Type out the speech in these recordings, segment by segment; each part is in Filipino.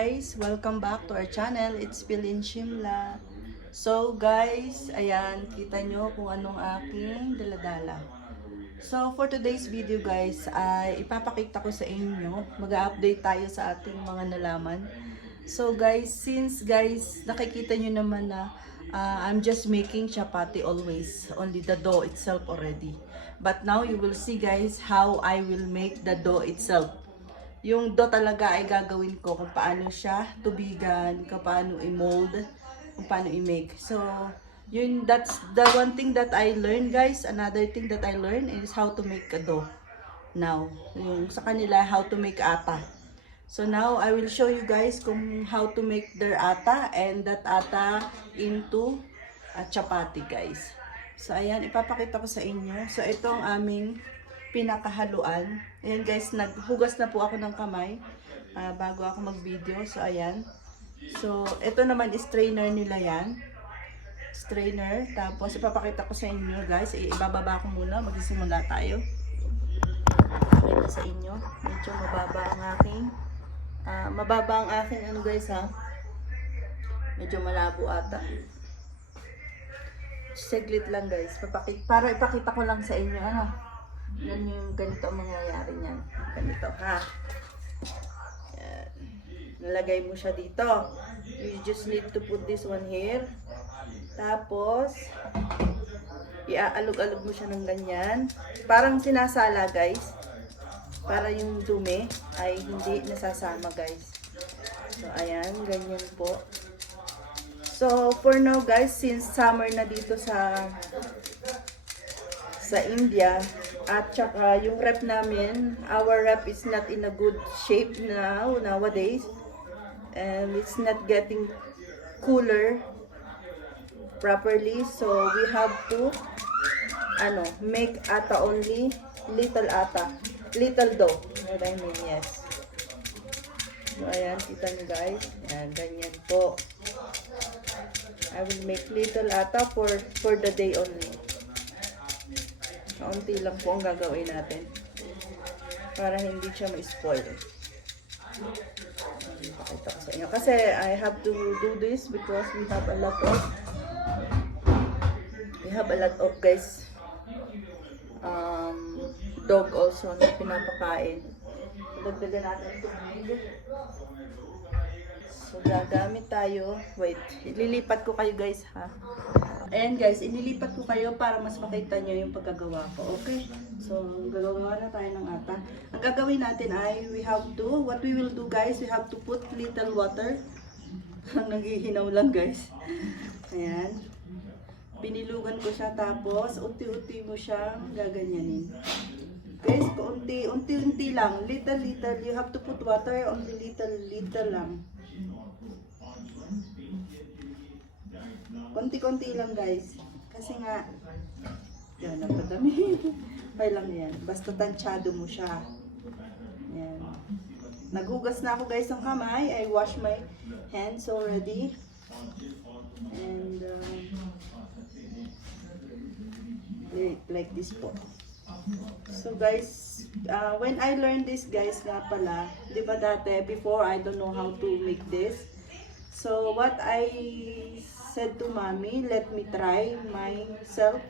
guys! Welcome back to our channel. It's Pilin Shimla. So guys, ayan, kita nyo kung anong aking daladala. So for today's video guys, ay ipapakita ko sa inyo, mag-update tayo sa ating mga nalaman. So guys, since guys, nakikita nyo naman na I'm just making chapati always, only the dough itself already. But now you will see guys how I will make the dough itself. Yung dough talaga ay gagawin ko kung paano siya tubigan, kung paano i-mold, kung paano i-make. So, yun, that's the one thing that I learned guys. Another thing that I learned is how to make a dough. Now, yung sa kanila, how to make ata. So now, I will show you guys kung how to make their ata and that ata into a chapati guys. So ayan, ipapakita ko sa inyo. So itong aming pinakahaluan. Ayan guys, naghugas na po ako ng kamay bago ako mag-video. So ayan. So ito naman is strainer nila yan. Strainer. Tapos ipapakita ko sa inyo guys. Ibababa ko muna. Magsisimula tayo. Ipapakita sa inyo. Medyo mababa ang aking ano guys ha. Medyo malabo ata. Saglit lang guys. Para ipakita ko lang sa inyo ano. Yan yung ganito ang mangyayari niyan. Ganito ha. Yan. Nalagay mo siya dito. You just need to put this one here. Tapos, iaalog-alog mo siya ng ganyan. Parang sinasala guys. Para yung dumi ay hindi nasasama guys. So, ayan. Ganyan po. So, for now guys, since summer na dito sa India, at saka yung rep namin, our rep is not in a good shape nowadays, and it's not getting cooler properly, so we have to make ata only, little dough, what I mean, yes. So ayan, kita nyo guys, ayan, ganyan po. I will make little ata for the day only. Kaunti lang po ang gagawin natin para hindi siya ma-spoil. Pakita ko sa inyo. Kasi I have to do this because we have a lot of guys dog also na pinapakain. Dagdagan natin ito. So gagamit tayo. Wait, ililipat ko kayo guys ha. Ayan guys, inilipat ko kayo para mas makita nyo yung pagkagawa ko. Okay? So, gagawa na tayo ng ata. Ang gagawin natin ay, what we will do guys, we have to put little water. Naghihinaw lang guys. Ayan. Binilugan ko siya, tapos unti-unti mo siyang gaganyanin. Guys, unti-unti lang. Little, you have to put water, only little lang. Konti-konti lang guys. Kasi nga, yan, napadami. Okay lang yan. Basta tansyado mo siya. Yan. Naghugas na ako guys ng kamay. I wash my hands already. And, like this po. So guys, when I learned this guys nga pala, di ba dati, before I don't know how to make this. So what I said to mommy, let me try myself.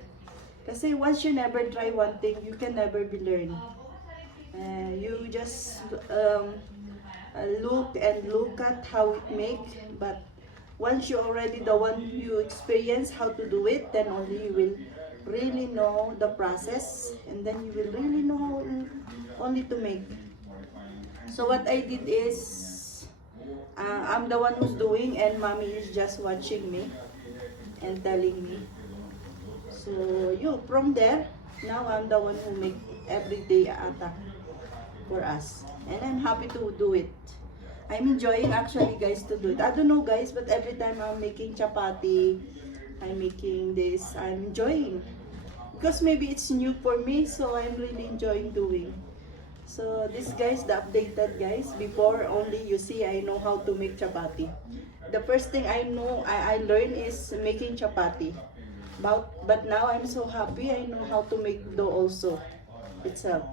Kasi once you never try one thing, you can never be learn. You just look at how it make. But once you already the one you experience how to do it, then only you will really know the process, and then you will really know how only to make. So what I did is, I'm the one who's doing and mommy is just watching me and telling me. So from there, now I'm the one who make everyday ata for us. And I'm happy to do it. I'm enjoying actually guys to do it. I don't know guys, but every time I'm making chapati, I'm making this, I'm enjoying. Because maybe it's new for me, so I'm really enjoying doing. So this guys, the updated guys, before only you see I know how to make chapati. The first thing I learned is making chapati. But now I'm so happy I know how to make dough also itself.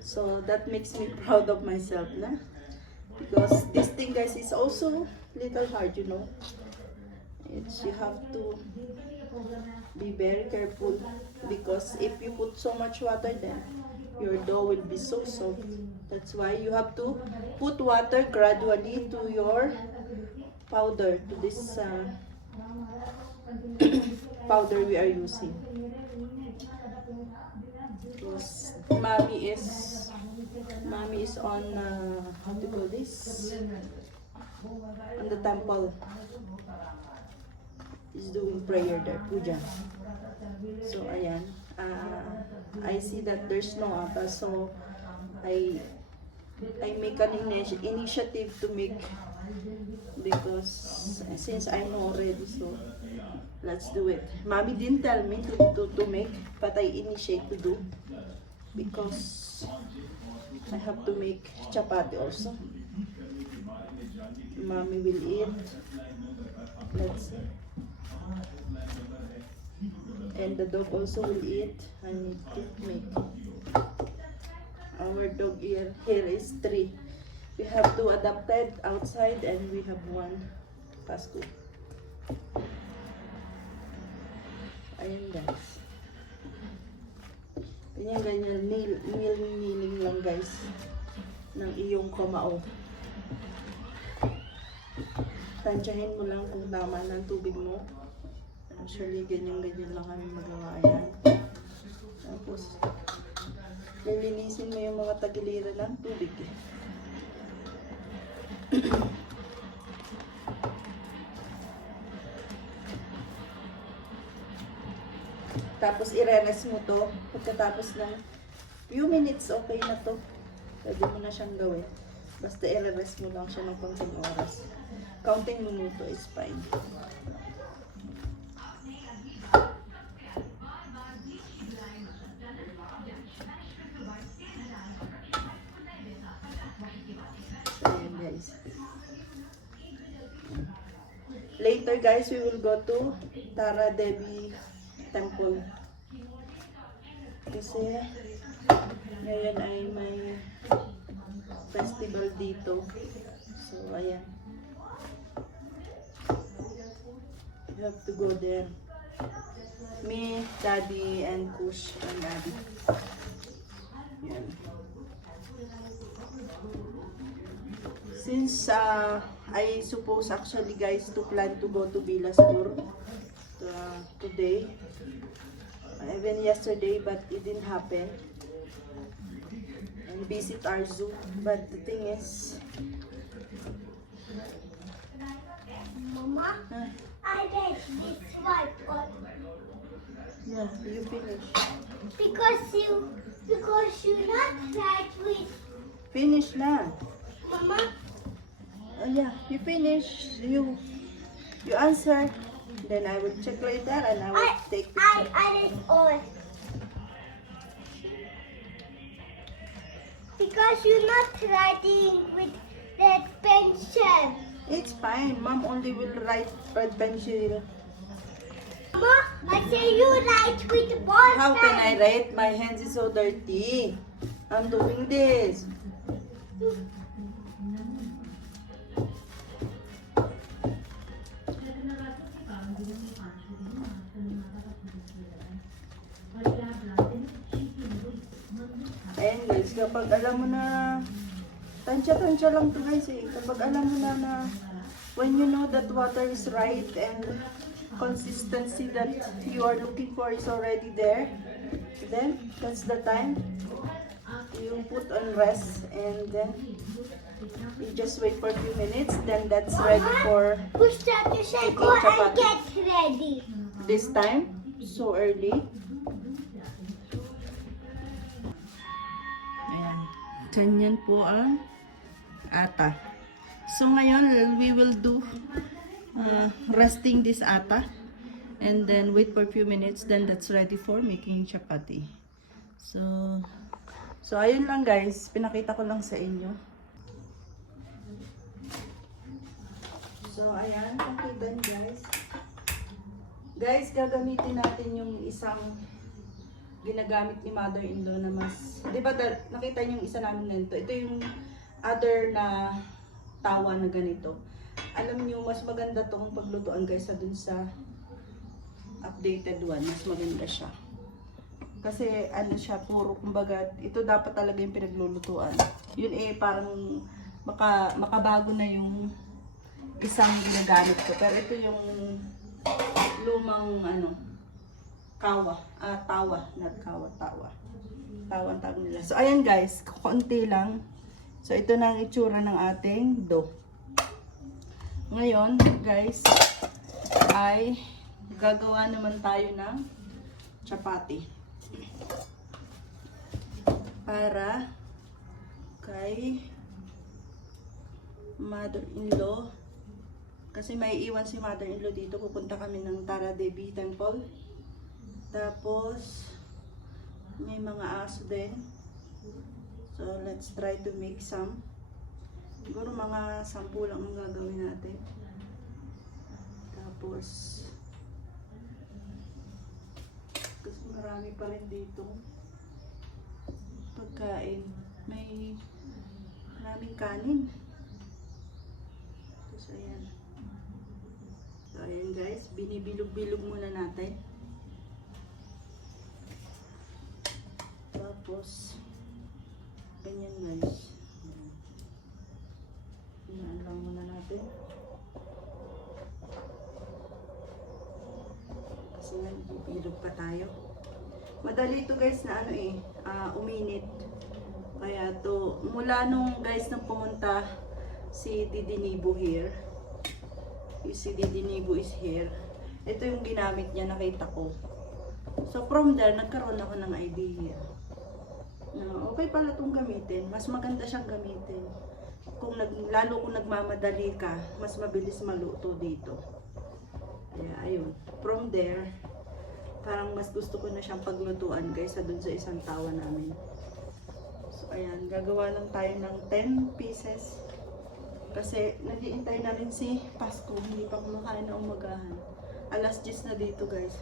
So that makes me proud of myself na. because this thing guys is also little hard, you know. It's, you have to be very careful because if you put so much water, then your dough will be so soft. That's why you have to put water gradually to your powder, to this powder we are using. Because mommy is on how to call this, on the temple, is doing prayer there, puja. So ayan, I see that there's no ata, so I make an initiative to make, because since I know already, so let's do it. Mommy didn't tell me to make, but I initiate to do because I have to make chapati also. Mommy will eat. Let's see. And the dog also will eat. I need to make. Our dog here is 3. We have 2 adopted outside and we have 1 pasco. Ayan guys. Ganyan kneeling lang guys ng iyong kamao. Tansyahin mo lang kung tama ng tubig mo. Actually, ganyan lang kami magawa. Ayan. Tapos, lilinisin mo yung mga tagiliran ng tubig. Tapos, i-rest mo to. Pagkatapos ng few minutes, okay na to. Pwede mo na siyang gawin. Basta i-rest mo lang siya ng konting oras. Counting minuto is fine. Ayan guys. Later guys, we will go to Tara Devi Temple. Kasi ngayon ay may festival dito. So ayan. You have to go there. Me, Daddy, and Kush and Daddy. Yan. Since I suppose actually guys to plan to go to Bilaspur today, even yesterday, but it didn't happen. And visit our zoo. But the thing is, Mama, I read this one yeah, you finish. because you not right with Finish na. Mama. Oh yeah, you finish. You answer. Then I will check later and I will take picture. I read all because you're not writing with red pencil. It's fine. Mom only will write red pencil. Mama, I say you write with ball How pen. can I write? My hands is so dirty. I'm doing this. Ayan guys, kapag alam mo na, tansya-tansya lang to guys eh. Kapag alam mo na when you know that water is right and consistency that you are looking for is already there, then that's the time you put on rest and then you just wait for a few minutes, then that's ready for Push that to say Eating go and chapati. get ready. this time, so early. Ayan. Ganyan po ang ata. So ngayon, we will do resting this ata. And then wait for a few minutes. Then that's ready for making chapati. So ayun lang guys. Pinakita ko lang sa inyo. So ayan. Pakita niyo guys. Guys, gagamitin natin yung isang ginagamit ni mother-in-law na mas, di ba nakita niyo yung isa namin nito? Ito yung other na tawa na ganito. Alam nyo, mas maganda tong paglutuan kaysa dun sa updated one. Mas maganda siya. Kasi ano siya, puro, kumbaga, ito dapat talaga yung pinaglulutuan. Yun eh, parang makabago na yung isang ginagamit ko. Pero ito yung lumang, ano, tawa. Not kawa, tawa. Tawa ang tawag nila. So, ayan guys, konti lang. So, ito na ang itsura ng ating dough. Ngayon, guys, ay gagawa naman tayo ng chapati. Para kay mother-in-law. Kasi may iwan si mother-in-law dito. Pupunta kami ng Tara Devi Temple. Tapos, may mga aso din. So, let's try to make some. Siguro mga 10 lang ang gagawin natin. Tapos, kasi marami pa rin dito pagkain. May maraming kanin. Tapos, ayan. So, ayan guys. Binibilog-bilog muna natin. Tapos, ganyan guys. Yan lang muna natin. Kasi nagbibilog pa tayo. Madali ito guys na ano eh, uminit. Kaya to, mula nung guys nang pumunta si Didi Nibo here. Si Didi Nibo is here. Ito yung ginamit niya, nakita ko. So from there, nagkaroon ako ng idea. Okay pala itong gamitin. Mas maganda siyang gamitin. Lalo kung nagmamadali ka, mas mabilis maluto dito. Kaya ayun. From there, parang mas gusto ko na siyang paglutuan kaysa dun sa isang tawa namin. So ayan, gagawa lang tayo ng 10 pieces. Kasi nag-iintay na rin si Pasko. Hindi pa kumakain na umagahan. Alas 10 na dito guys.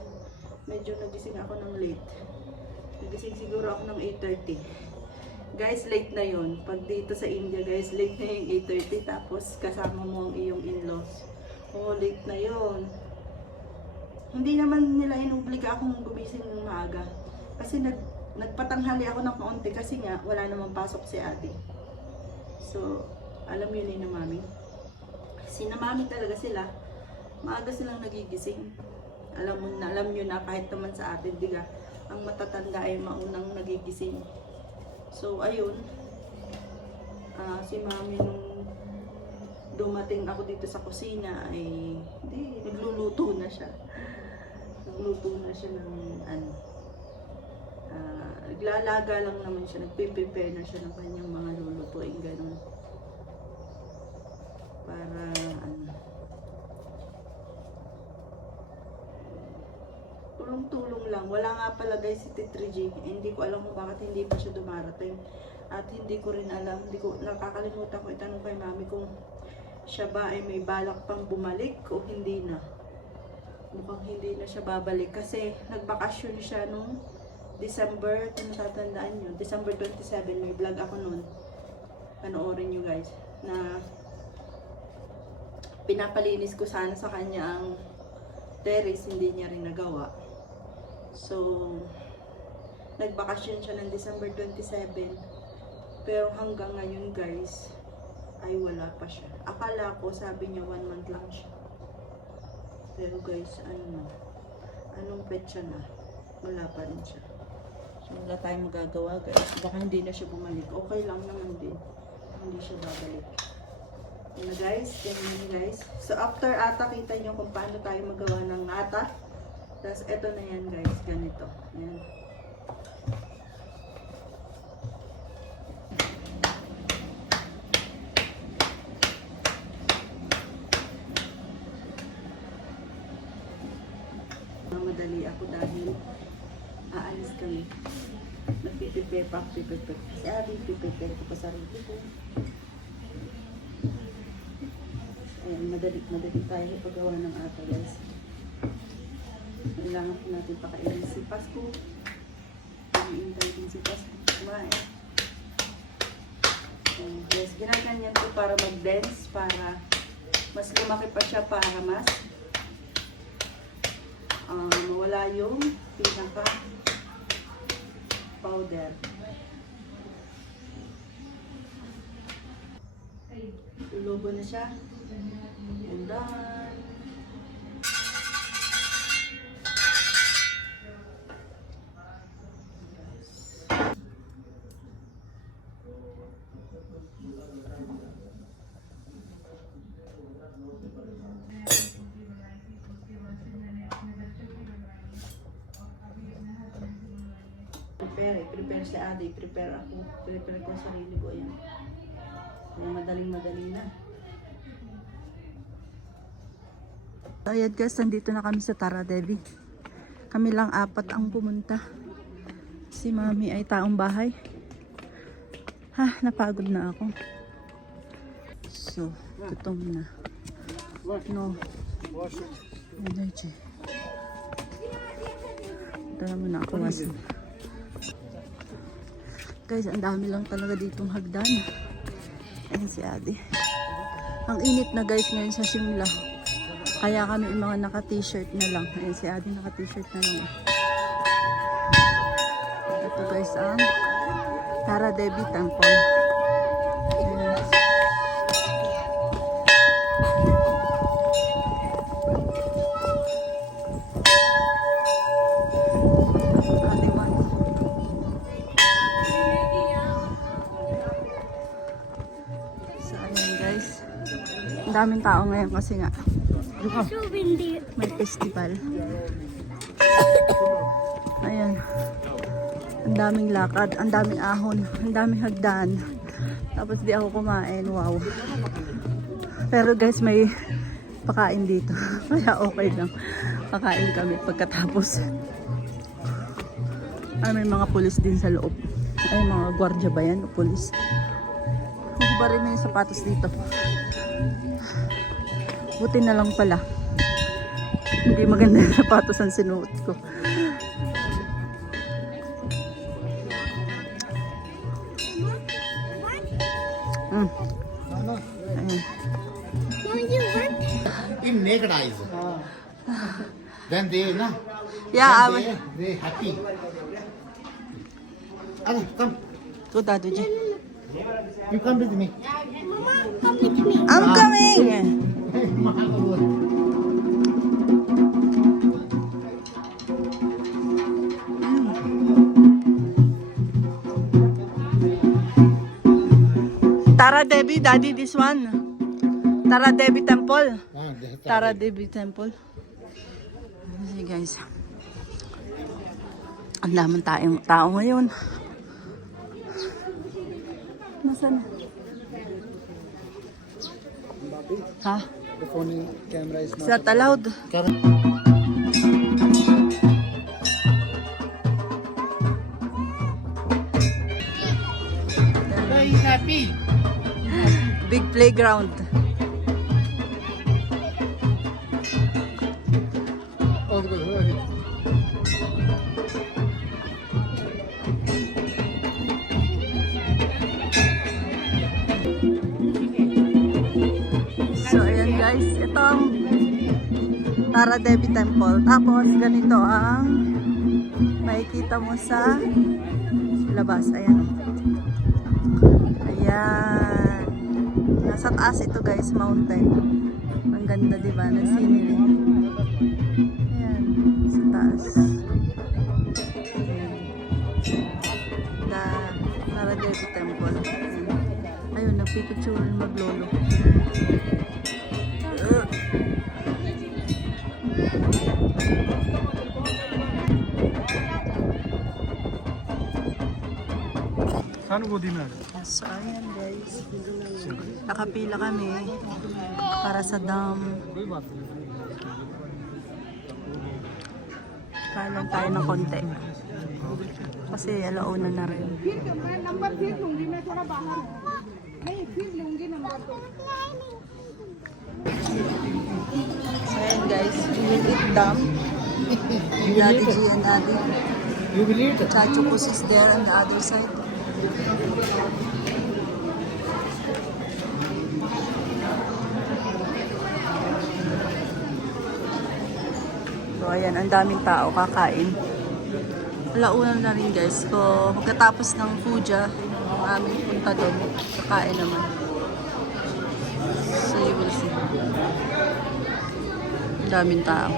Medyo nagising ako ng late. Nagising siguro ako ng 8:30. Guys, late na yon. Pag dito sa India, guys, late na yung 8:30. Tapos, kasama mo ang iyong in-laws. Oh, late na yon. Hindi naman nila inubliga akong gumising ng maaga. Kasi nagpatanghali ako ng kaunti kasi nga, wala namang pasok si ate. So, alam yun na mami. Sinamami talaga sila. Maaga silang nagigising. Alam nyo na kahit naman sa atin, diga, ang matatanda ay maunang nagigising. So, ayun. Si mami nung dumating ako dito sa kusina ay nagluluto na siya. Nagluto na siya ng ano. Naglalaga lang naman siya. Nagpe-prepare na siya ng kanyang mga lulutuin. Ganun. Para ano. Tulong-tulong lang. Wala nga pala guys si T3G. Hindi ko alam kung bakit hindi pa siya dumarating. At hindi ko rin alam. Nakakalimutan ko itanong kay mami kung siya ba ay may balak pang bumalik o hindi na. Mukhang hindi na siya babalik. Kasi nagbakasyon siya nung December, kung natatandaan nyo, December 27, may vlog ako nun. Panoorin nyo guys. Na pinapalinis ko sana sa kanya ang terrace, hindi niya rin nagawa. So, nagbakasyon siya ng December 27. Pero hanggang ngayon guys, ay wala pa siya. Akala ko, sabi niya 1 month lang siya. Pero guys, anong petsa na? Wala pa rin siya. So, wala tayong magagawa guys. Baka hindi na siya bumalik. Okay lang naman din. Hindi siya babalik. Yan guys, ganyan guys. So after ata, kita nyo kung paano tayo magawa ng ata. Tapos eto na yan guys, ganito. Yan. Madali ako dahil aalis kami. Nagpiprepare pa, prepare. Si Ari, prepare ko pa sarili ko. Ayan, madali tayo paggawa ng ata guys. Kailangan po natin pakainin si Pasko. Pag-iintay din si Pasko. Kumain. Yes, ginaganyan ko para mag-dense, para mas lumaki pa siya, para mas mawala yung pinaka powder. Lulobo na siya. And done. Prepare si Ate, prepare ako, prepare ko ang sarili ko, ayan. Kaya madaling-madali na. Ayan guys, nandito na kami sa Tara Devi. Kami lang apat ang pumunta. Si Mami ay taong bahay. Ha, napagod na ako. So, gutom na. No energy. Ito naman na ako wasan. Guys, ang dami lang talaga ditong hagdan. Ayan si Ate. Ang init na guys ngayon sa Shimla. Kaya kami yung mga naka-t-shirt na lang. Ayan si Ate naka-t-shirt na lang. Ito guys ang Tara Devi Temple. Ayan. Ang daming tao ngayon kasi nga So windy. may festival. Ayan. Ang daming lakad, ang daming ahon, ang daming hagdan. Tapos di ako kumain, wow. Pero guys, may pakain dito. Kaya okay lang. Pakain kami pagkatapos. Ay, may mga pulis din sa loob. Ay, mga gwardiya ba yan o pulis? Ba rin na yung sapatos dito. Buti na lang pala. Hindi maganda yung sapatos ang sinuot ko. Ayan. In naked eyes. Then they, na? Yeah, They happy. Ali, come. Go, Dadu Ji. You come with me. Mama, come with me. I'm coming! Tara Devi, Daddy, this one. Tara Devi Temple. Tara Devi Temple. Sige guys. Ang daming tao ngayon. Nasaan? Ha? The phone camera is Is that allowed? Very happy. Big playground. Oh, good. So ayan guys, ito ang Tara Devi Temple. Tapos ganito ang makikita mo sa labas. Ayan. Ayan. Nasa taas ito guys, mountain. Ang ganda diba ng scenery. Ayan, sa taas. Ayan. The Tara Devi Temple. Ayan. Ayun, nagpipicture maglolo. So ayan guys, nakapila kami para sa dam. Kain lang tayo ng konti kasi alauna na rin. So ayan guys, we will eat dam. Daddy G and Adi. You will eat. Chacho Pus is there on the other side. So, ayan, ang daming tao kakain. Alauna na rin guys. So, pagkatapos ng puja, ang aming punta doon, kakain naman. So, you will see. Ang daming tao.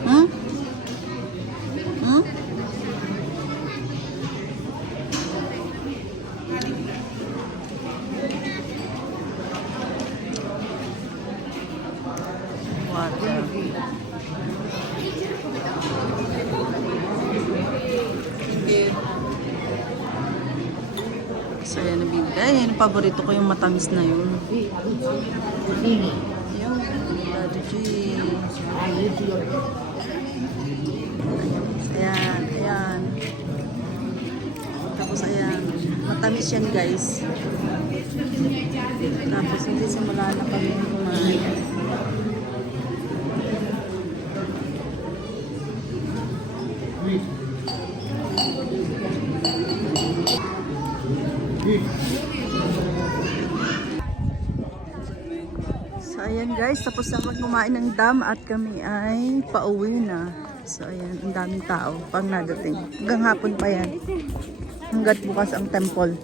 Hmm? Hmm? Water. So, yan nabibigay. Yan, yung paborito ko yung matamis na yun. Yung Daddy G. Ayan, ayan. Tapos ayan, matamis yan guys. Tapos hindi simula na kami kumain. So ayan guys, tapos na kumain ng dam at kami ay pauwi na. So ayan, ang daming tao pang nadating. Hanggang hapon pa yan. Hanggat bukas ang temple.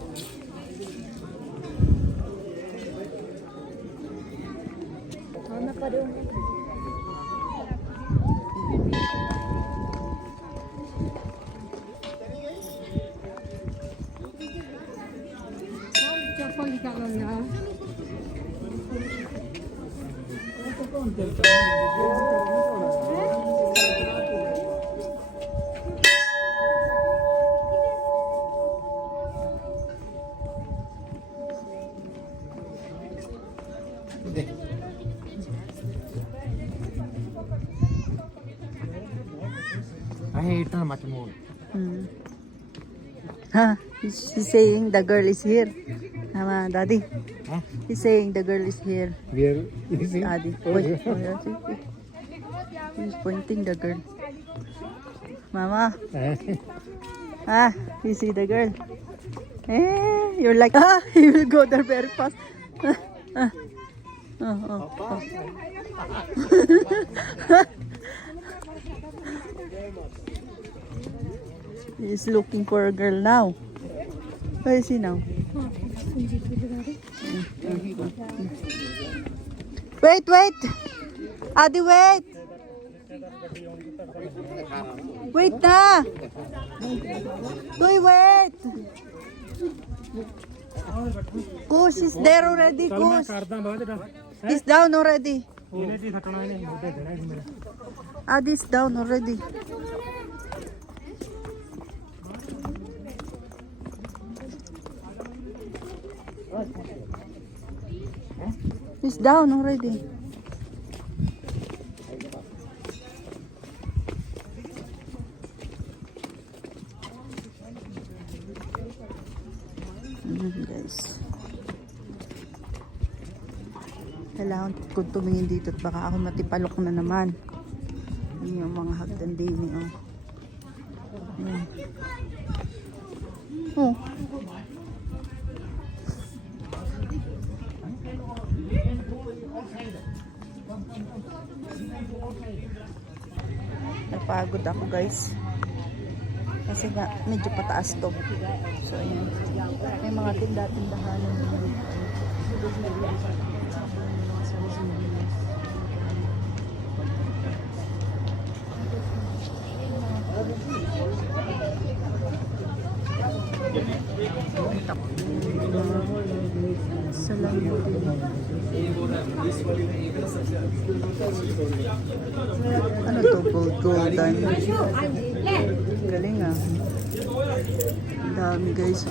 I hate much more. Hmm. Ha, he's saying the girl is here. Tama, Daddy. Huh? He's saying the girl is here. Where is it? Daddy. Wait, he's pointing the girl. Mama. Ah, you see the girl? Eh, you're like, ah, he will go there very fast. Oh. He's looking for a girl now. Where is he now? Wait! Adi, wait! Wait na! Uy, wait! Kush is there already, Kush. He's down already. Adi is down already. He's down already. Guys, kailangan kong tumingin dito at baka ako matipalok na naman. Yun yung mga hagdan din oh. Oh. Napagod ako guys kasi nga medyo pataas to. So ayan, may mga tindahan ano to, golden. Galing ah. Ang dami guys.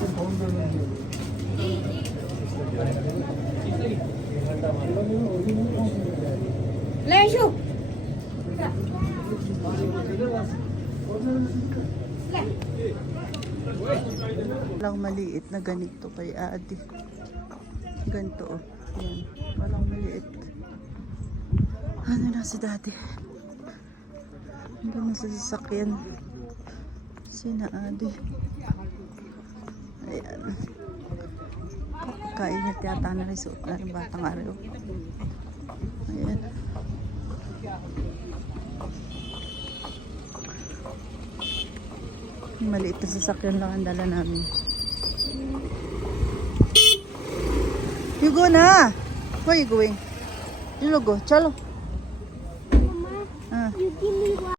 Lesho! Walang maliit na ganito kay Adi. Ganito oh. Yan. Walang maliit. Ano na si Daddy? Hindi na sa sasakyan. Sina Adi. Ayan. Kainit yata na rin suot na rin batang araw. Ayan. Maliit na sasakyan lang ang dala namin. You go na! Where are you going? You go, chalo. Mama, Ah. you give me one.